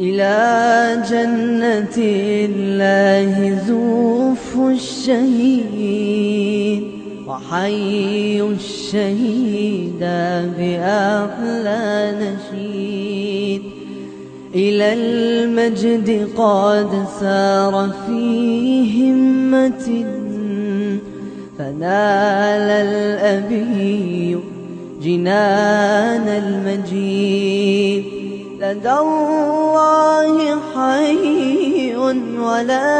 إلى جنة الله زوف الشهيد وحي الشهيد بأحلى نشيد. إلى المجد قد سار في همة فنال الأبي جنان المجيد. لدى الله حي ولا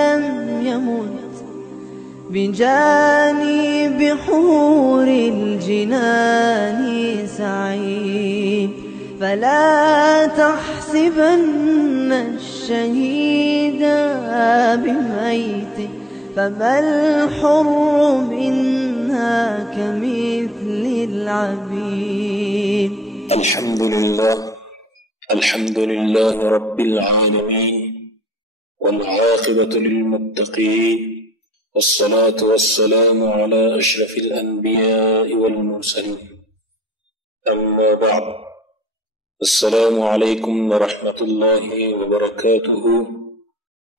لم يمت بجانب حور الجنان سعيد. فلا تحسبن الشهيد بميت فما الحر منها كمثل العبيد. الحمد لله رب العالمين، والعاقبة للمتقين، والصلاة والسلام على أشرف الأنبياء والمرسلين. أما بعد، السلام عليكم ورحمة الله وبركاته.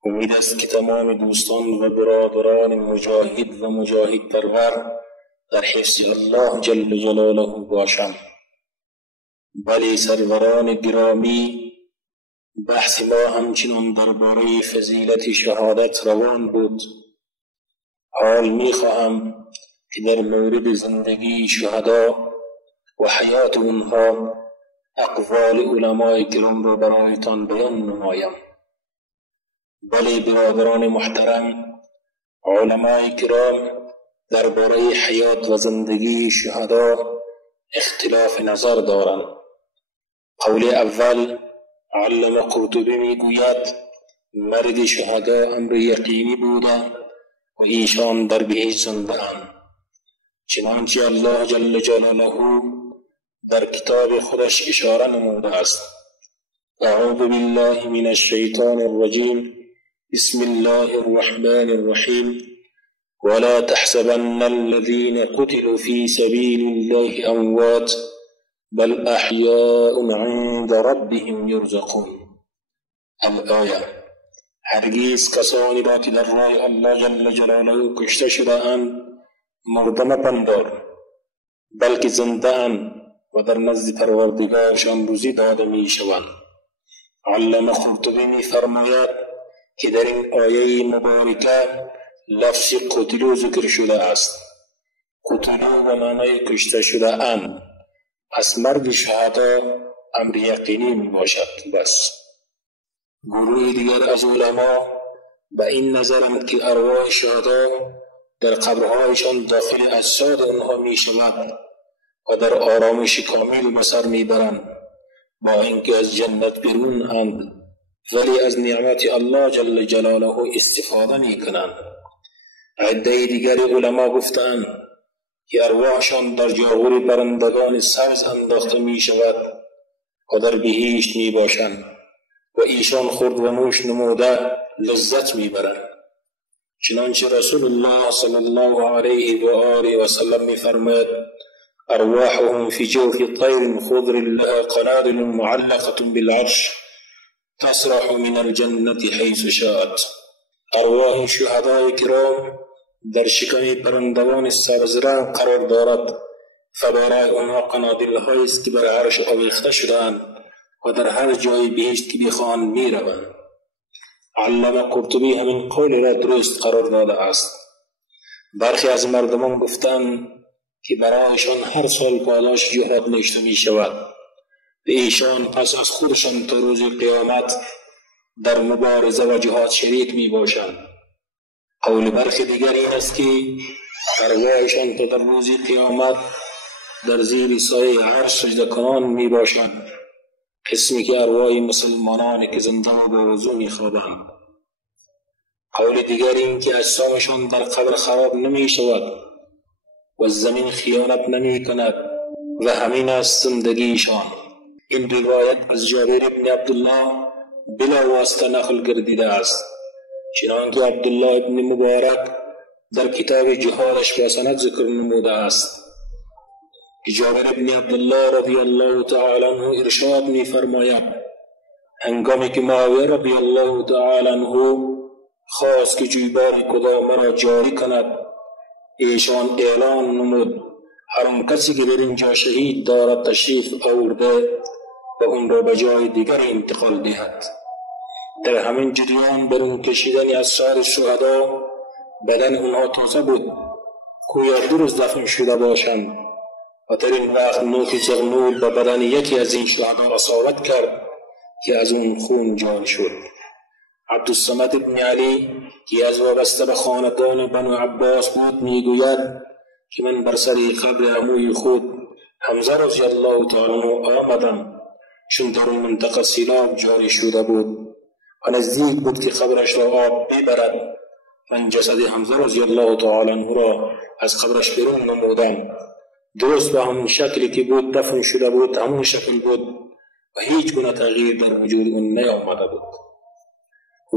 امید است که تمام دوستان و برادران مجاهد و مجاهد پرور در حفظ الله جل جلاله باشند. بلی سروران گرامی، بحث ما همچنان درباره فضیلت شهادت روان بود. حال می‌خواهم که در مورد زندگی شهدا و حیات اونها اقوال علمای کرام را برایتان بیان نمایم. بلی برادران محترم، علمای کرام درباره حیات و زندگی شهدا اختلاف نظر دارند. قول اول علامه قرطبی میگوید مرگ شهدا امر یقینی بوده و ایشان در بهشت زنده‌اند، چنانچه الله جل جلاله در کتاب خودش اشاره نموده است. اعوذ بالله من الشیطان الرجیم، بسم الله الرحمن الرحیم، ولا تحسبن الذين قتلوا في سبيل الله اموات بل احیاء عند ربهم یرزقون. الآیه. هرگز کسانی را که در راه الله جل جلاله کشته شده اند مرده مپندار، بلکه زنده اند و در نزد پروردگارشان روزی داده می شوند. علامه قرطبی می فرماید که در این آیه مبارکه لفظ قتلوا ذکر شده است. قتلوا به معنای کشته شده اند، پس مرگ شهدا امر یقینی می باشد. بس گروه دیگر از علما به این نظرند که ارواح شهدا در قبرهایشان داخل اجساد آنها می شود و در آرامش کامل بسر می برند، با اینکه از جنت بیرون اند ولی از نعمت الله جل جلاله استفاده می کنند. عده دیگر علما گفتند که ارواحشان در جاغور پرندگان سبز انداخته می شود و در بهشت می باشند و ایشان خورد و نوش نموده لذت می برند. چنانچه رسول الله صلی الله علیه و آله و سلم می فرماید ارواحهم فی جوف طیر خضر لها قنادل معلقة بالعرش تسرح من الجنة حیث شاءت. ارواح شهدای کرام در شکم پرندگان سبزرنگ قرار دارد، فبرای آنها قنادل هایی است که بر عرش آویخته شده‌اند و در هر جای بهشت که بخواهند می روند. علامه قرطبی همین قول را درست قرار داده است. برخی از مردمان گفتند که برایشان هر سال پاداش جهاد نوشته می شود. به ایشان پس از خودشان تا روز قیامت در مبارزه و جهاد شریک می باشند. قول برخی دیگر این است که ارواحشان تا در روز قیامت در زیر سایه عرش سجده کنان می باشند، قسمی که ارواح مسلمانان که زنده و با وضو می خوابند. قول دیگر این که اجسامشان در قبر خراب نمی شود و زمین خیانت نمی کند و همین است زندگیشان. این روایت از جابر ابن عبدالله بلا واسطه نقل گردیده است، چنانکه عبدالله ابن مبارک در کتاب جهادش با سند ذکر نموده است. جابر ابن عبدالله رضی الله تعالی عنه ارشاد می فرماید هنگامی که معاویه رضی الله تعالی عنه خواست که جویبار کدام را جاری کند، ایشان اعلان نمود هر کسی که در اینجا شهید دارد تشریف آورده و اون را به جای دیگر انتقال دهد. در همین جریان برون کشیدن اسرار شهدا بدن اونها تازه بود، گویا 2 روز دفن شده باشند و در این وقت نوک زغنول به بدن یکی از این شهدا اصابت کرد که از اون خون جاری شد. عبدالصمد بن علی که از وابسته به خاندان بنو عباس بود میگوید که من بر سر قبر عموی خود حمزه رضی الله تعالی عنه آمدم، چون در اون منطقه سیلاب جاری شده بود و نزدیک بود که قبرش را آب ببرد. من جسد حمزه رضی الله تعالی عنه را از قبرش بیرون نمودم، درست به همون شکلی که بود دفن شده بود همون شکل بود و هیچ گونه تغییر در وجود اون نیامده بود.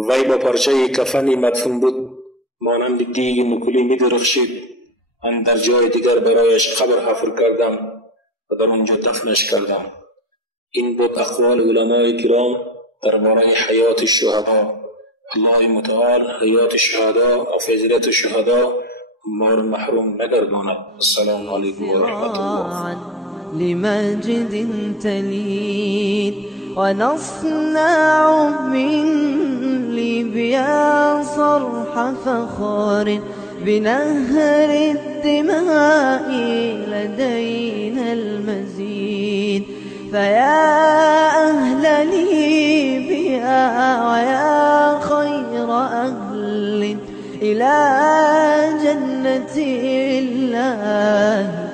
وی با پارچه کفنی مدفون بود، مانند دیگ نکولی می درخشید. من در جای دیگر برایش قبر حفر کردم و در اونجا دفنش کردم. این بود اقوال علمای کرام درباره حیات الشهدا. الله متعال حیات شهدا و فضیلت شهدا ما را محروم نگرداند. السلام علیکم و رحمت الله. لمجد تلين ونصنع من ليبيا صرح فخار بنهر الدماء لدينا المزيد. فيا أهل ليبيا ويا خير أهل إلى جنة الله